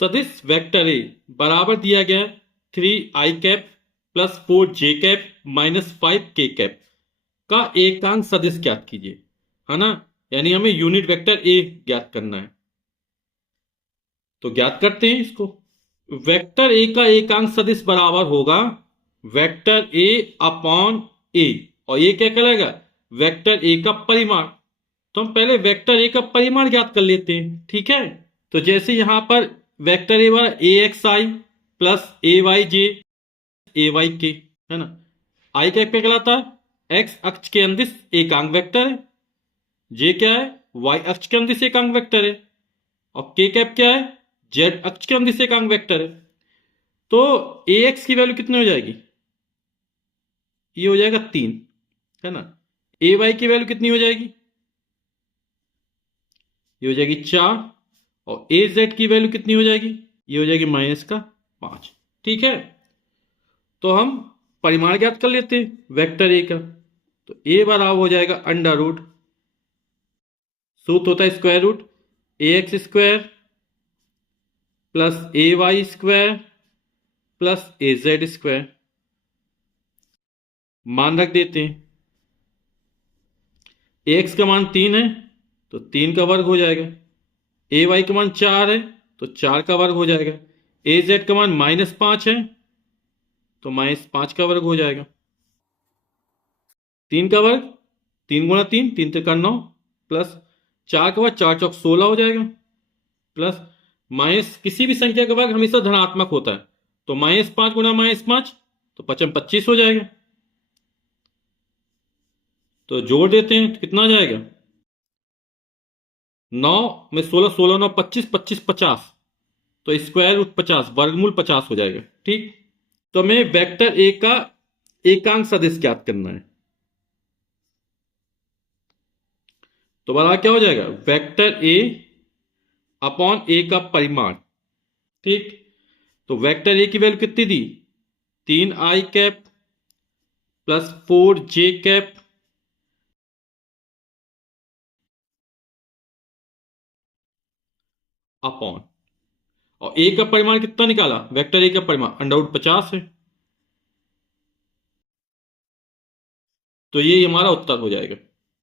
सदिश vector A बराबर दिया गया 3i cap plus 4j cap minus 5k cap का एकांक सदिश ज्ञात कीजिए, है ना। यानी हमें यूनिट वेक्टर ए ज्ञात करना है, तो ज्ञात करते हैं इसको। वेक्टर ए का एकांक सदिश बराबर होगा वेक्टर ए अपॉन ए, और ये क्या कहलाएगा, वेक्टर ए का परिमाण। तो हम पहले वेक्टर ए का परिमाण ज्ञात कर लेते हैं, ठीक है। तो जैसे यहां पर वेक्टर ए वाला ए एक्स आई प्लस ए वाई जे ए वाई के, है ना। आई क्या कहलाता है, एक्स अक्ष के अंदिश एकांक वेक्टर है। जे क्या है, वाई अक्ष के अंदिश एकांक वेक्टर है। और के कैप क्या है, जेड अक्ष के अंदिश एकांक वेक्टर है। तो ए एक्स की वैल्यू कितनी हो जाएगी, ये हो जाएगा 3, है ना। ए वाई की वैल्यू कितनी हो जाएगी, ये हो जाएगी 4। और ए जेड की वैल्यू कितनी हो जाएगी, ये हो जाएगी -5, ठीक है। तो हम परिमाण ज्ञात कर लेते हैं वेक्टर ए का। तो ए बराबर हो जाएगा अंडर रूट, सूत्र होता है स्क्वायर रूट ए एक्स स्क्वायर प्लस ए वाई स्क्वायर प्लस ए जेड स्क्वायर। मान रख देते हैं, ए एक्स का मान 3 है तो 3 का वर्ग हो जाएगा, ए वाई का मान 4 है तो 4 का वर्ग हो जाएगा, ए जेड का मान -5 है तो -5 का वर्ग हो जाएगा। 3 का वर्ग 3 गुणा 3, 3 3 9 प्लस 4 का वर्ग 4 चौक 16 हो जाएगा, प्लस माइनस किसी भी संख्या का वर्ग हमेशा धनात्मक होता है, तो -5 गुणा -5 तो 5 25 हो जाएगा। तो जोड़ देते हैं तो कितना आ जाएगा, 9 में 16, 16 9 25, 25 50, तो स्क्वायर रूट 50 वर्गमूल 50 हो जाएगा, ठीक। तो हमें वेक्टर ए का एकांक सदिश ज्ञात करना है। तो बराबर क्या हो जाएगा, वेक्टर ए अपॉन ए का परिमाण, ठीक। तो वेक्टर ए की वैल्यू कितनी दी, 3i cap plus 4j cap upon, और ए का परिमाण कितना निकाला, वेक्टर ए का परिमाण √50 है। तो ये हमारा उत्तर हो जाएगा।